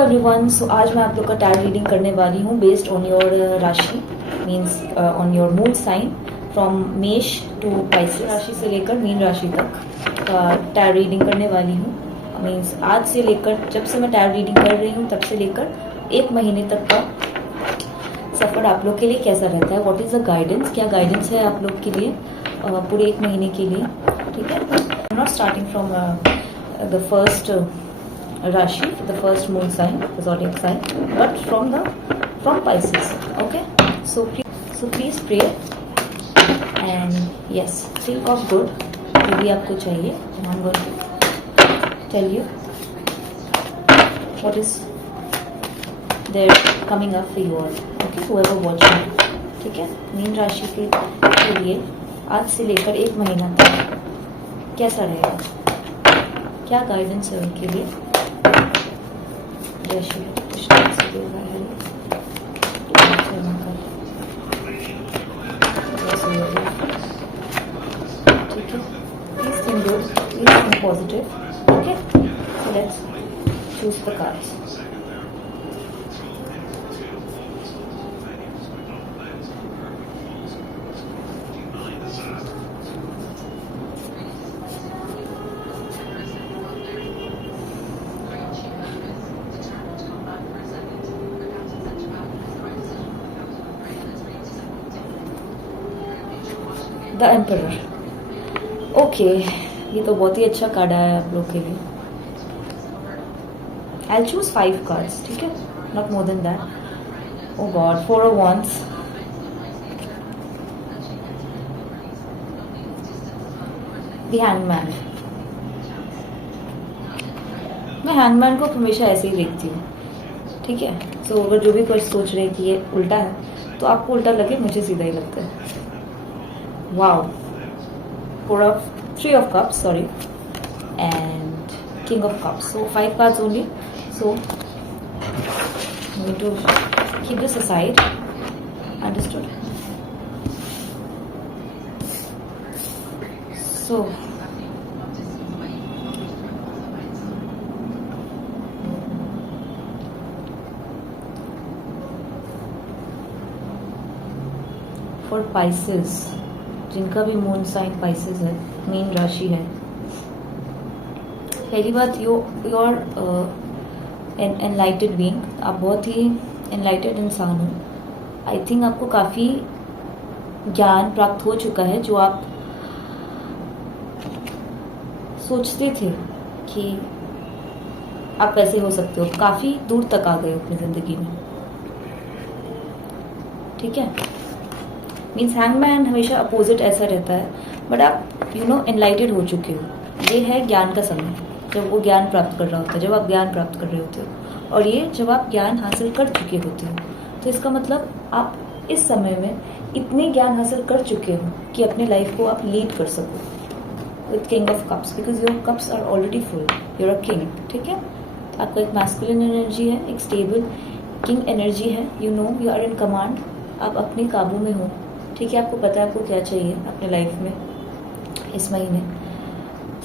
Everyone, सो आज मैं आप लोग का टैरो रीडिंग करने वाली हूँ based on your rashi, means on your moon sign from Mesh to Pisces राशि से लेकर मीन राशि तक का टैरो रीडिंग करने वाली हूँ। मीन्स आज से लेकर, जब से मैं टैरो रीडिंग कर रही हूँ तब से लेकर 1 महीने तक का सफ़र आप लोग के लिए कैसा रहता है, व्हाट इज़ द गाइडेंस, क्या गाइडेंस है आप लोग के लिए पूरे 1 महीने के लिए। ठीक है, not starting from the first Rashi, the first moon sign, the zodiac sign, but from Pisces. Okay, so please pray and yes, think of good. जो भी आपको चाहिए, I'm going to tell you what is there coming up for you all. Okay, whoever watching, ठीक है, mean राशि के लिए आज से लेकर 1 महीना तक कैसा रहेगा, क्या गाइडेंस है उनके लिए। जय श्री कृष्ण से देवा है, ठीक है, please think good, please think positive. Okay, so let's choose the cards. The emperor. Okay, ये तो बहुत ही अच्छा कार्ड आया है आप लोग के लिए। आई चूज 5 कार्ड्स, ठीक है, not more than that. Oh God, 4 of Wands, the hangman. मैं हैंगमैन को हमेशा ऐसे ही देखती हूँ, ठीक है। सो अगर जो भी कोई सोच रहे कि ये उल्टा है तो आपको उल्टा लगे, मुझे सीधा ही लगता है। Wow, 3 of Cups, sorry, and King of Cups. So 5 cards only. So I'm going to keep this aside. Understood? So for Pisces, जिनका भी मून साइन पाइसेस है, मीन राशि है, पहली बात योर एनलाइटेड बीइंग, आप बहुत ही एनलाइटेड इंसान हो। आई थिंक आपको काफ़ी ज्ञान प्राप्त हो चुका है, जो आप सोचते थे कि आप कैसे हो सकते हो, काफ़ी दूर तक आ गए अपनी ज़िंदगी में, ठीक है। मीन्स हैंगमैन हमेशा अपोजिट ऐसा रहता है, बट आप एनलाइटेड हो चुके हो। ये है ज्ञान का समय, जब वो ज्ञान प्राप्त कर रहा होता है, जब आप ज्ञान प्राप्त कर रहे होते हो, और ये जब आप ज्ञान हासिल कर चुके होते हो। तो इसका मतलब आप इस समय में इतने ज्ञान हासिल कर चुके हो कि अपने लाइफ को आप लीड कर सको with King of Cups, because your cups are already full, you're a king, ठीक है। आपका एक मैस्कुलिन एनर्जी है, एक स्टेबल किंग एनर्जी है, यू आर इन कमांड, आप अपने काबू में हो, ठीक है। आपको पता है आपको क्या चाहिए अपने लाइफ में इस महीने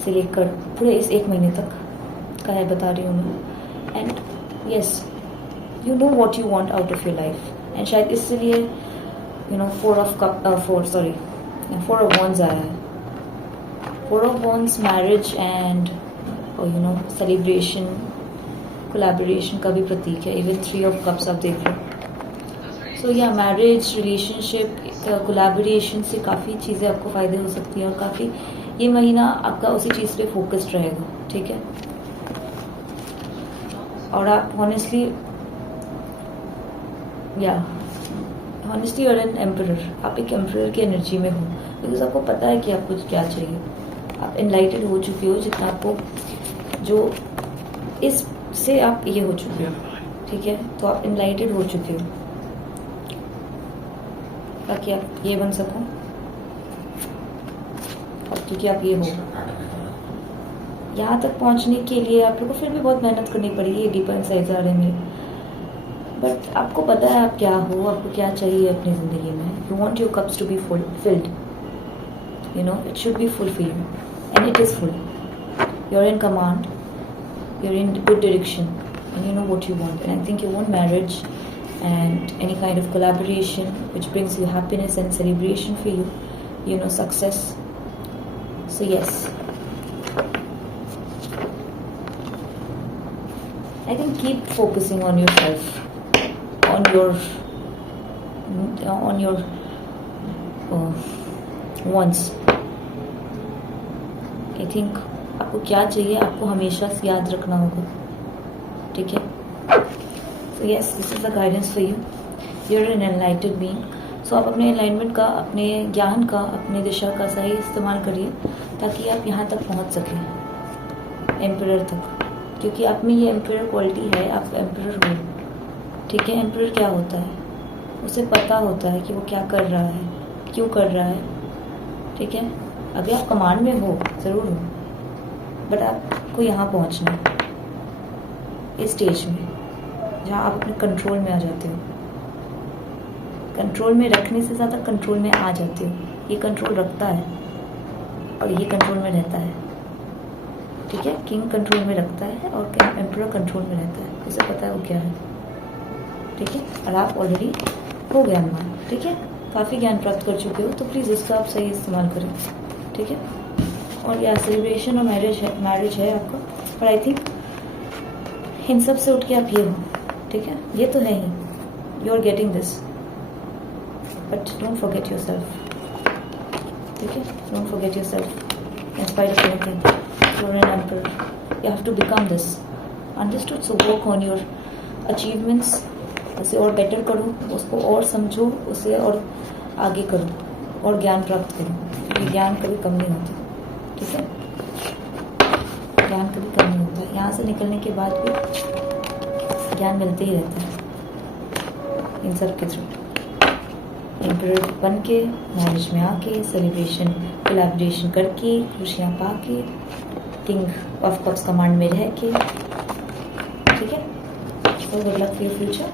से लेकर पूरे इस 1 महीने तक का है, बता रही हूँ मैं। And yes, you know what you want out of your life, and शायद इसलिए 4 of Wands आया है। 4 of Wands marriage and celebration, collaboration का भी प्रतीक है। इवन 3 of Cups आप देख लो। सो या मैरिज, रिलेशनशिप, कोलैबोरेशन से काफ़ी चीज़ें आपको फ़ायदे हो सकती हैं, और काफ़ी ये महीना आपका उसी चीज़ पे फोकस्ड रहेगा, ठीक है। और आप ऑनेस्टली और एन एम्परर, आप एक एम्परर की एनर्जी में हो, बिकॉज आपको पता है कि आपको क्या चाहिए। आप एनलाइटेड हो चुके हो, जितना आपको जो इससे आप ये हो चुके हो, ठीक है। तो आप एनलाइटेड हो चुके हो ताकि आप ये बन सको, और क्योंकि आप ये हो, यहाँ तक पहुँचने के लिए आप लोग को फिर भी बहुत मेहनत करनी पड़ेगी। ये डीपर इनसाइड्स आ रहे हैं मेरे, बट आपको पता है आप क्या हो, आपको क्या चाहिए अपनी ज़िंदगी में। You want your cups to be filled, it should be full for you, and it is full. You are in command, you're in good direction, and you know what you want. And I think you want marriage and any kind of collaboration which brings you happiness and celebration for you, you know, success. So yes, I think keep focusing on yourself, on your wants. I think आपको क्या चाहिए आपको हमेशा से याद रखना होगा, ठीक है? So yes, this is the guidance for you. You're an enlightened being. So आप अपने अलाइनमेंट का, अपने ज्ञान का, अपने दिशा का सही इस्तेमाल करिए ताकि आप यहाँ तक पहुँच सकें, एम्परर तक, क्योंकि आप में ये एम्परर क्वालिटी है, आप एम्परर हो, ठीक है? एम्परर क्या होता है? उसे पता होता है कि वो क्या कर रहा है, क्यों कर रहा है, ठीक है? अभी आप कमांड में हो, ज़रूर हो, बट आपको यहाँ पहुँचना है, इस स्टेज में जहाँ आप अपने कंट्रोल में आ जाते हो। कंट्रोल में रखने से ज़्यादा कंट्रोल में आ जाते हो। ये कंट्रोल रखता है और ये कंट्रोल में रहता है, ठीक है? किंग कंट्रोल में रखता है और एम्परर कंट्रोल में रहता है, उसे पता है वो क्या है, ठीक है? और आप ऑलरेडी हो ज्ञानवान, ठीक है? काफ़ी ज्ञान प्राप्त कर चुके हो, तो प्लीज़ इसका आप सही इस्तेमाल करें, ठीक है? और या सेलिब्रेशन और मैरिज है आपका, पर आई थिंक इन सब से उठ के आप ये हो, ठीक है? ये तो है ही, you are getting this, but don't forget yourself, ठीक है? Don't forget yourself in spite of anything, you are an emperor, you have to become this, understood? So work on your achievements, उसे और better करो, उसको और समझो, उसे और आगे करो और ज्ञान प्राप्त करो, क्योंकि ज्ञान कभी कम नहीं होता, ठीक है? ज्ञान कभी कम नहीं होता है, यहाँ से निकलने के बाद भी ज्ञान मिलते ही रहता है इन सब के थ्रू। एम्परर बन के, मैरिज में आके, सेलिब्रेशन कोलैबोरेशन करके, खुशियाँ पाके, किंग ऑफ कप्स कमांड में रह के, ठीक है? So good luck for your future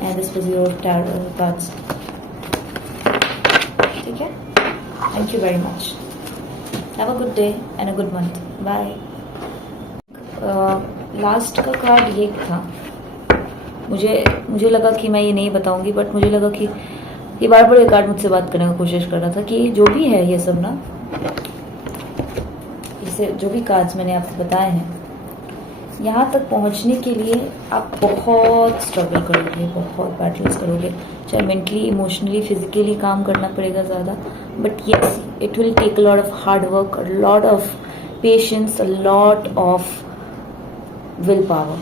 and this was your tarot cards, ठीक है? Thank you very much, have a good day and a good month, bye. Last का कार्ड ये था, मुझे लगा कि मैं ये नहीं बताऊंगी, बट मुझे लगा कि ये बार बार ये कार्ड मुझसे बात करने की कोशिश कर रहा था कि जो भी है ये सब ना, इसे जो भी कार्ड्स मैंने आपको बताए हैं, यहाँ तक पहुँचने के लिए आप बहुत स्ट्रगल करोगे, बहुत बैटल्स करोगे, चाहे मेंटली, इमोशनली, फिजिकली काम करना पड़ेगा ज़्यादा, but yes, it will take a lot of hard work, a lot of patience, a lot of will power,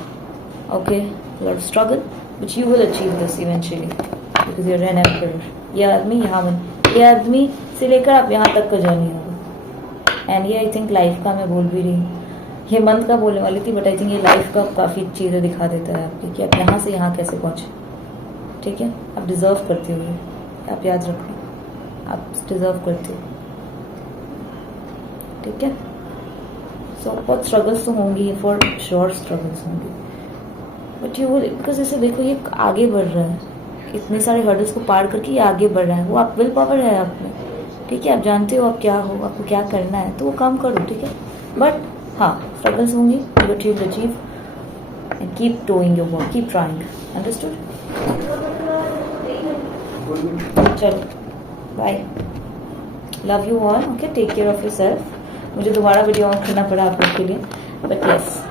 okay? A lot of struggle, but you will achieve this eventually because you're an emperor. ये आदमी से लेकर आप यहाँ तक का journey होगा, and ये आई थिंक लाइफ का मैं बोल भी रही हूँ, ये मंथ का बोलने वाली थी, बट आई थिंक ये लाइफ का काफ़ी चीज़ें दिखा देता है आपकी कि आप यहाँ से यहाँ कैसे पहुँचे, ठीक है? आप डिज़र्व करते हो, ये आप याद रखना, आप डिज़र्व करते हो, ठीक है? सो बहुत स्ट्रगल्स तो होंगी, फॉर श्योर स्ट्रगल्स होंगी, बट यू विल, बिकॉज ऐसे देखो ये आगे बढ़ रहा है, इतने सारे हर्डल्स को पार करके ये आगे बढ़ रहा है, वो आप विल पावर है आप में, ठीक है? आप जानते हो आप क्या हो, आपको क्या करना है, तो वो काम करो, ठीक है? बट हाँ, स्ट्रगल्स होंगी, but you will achieve and keep doing your work, keep trying, understood? चलो bye, love you all, okay? Take care of yourself. मुझे दोबारा वीडियो ऑन करना पड़ा आप लोग के लिए, but yes,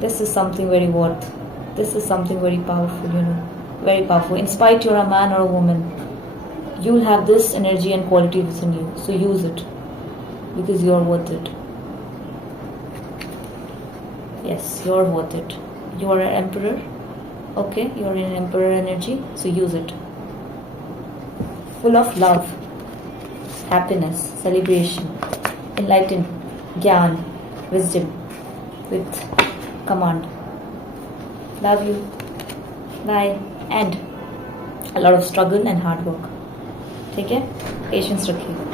this is something very worth, this is something very powerful, you know, very powerful. In spite you're a man or a woman, you'll have this energy and quality within you, so use it because you're worth it. Yes, you're worth it. You are an emperor, okay? You're in emperor energy, so use it. Full of love, happiness, celebration, enlightened, gyan, wisdom, with command. Love you. Bye. And a lot of struggle and hard work. ठीक है? Patience रखिए.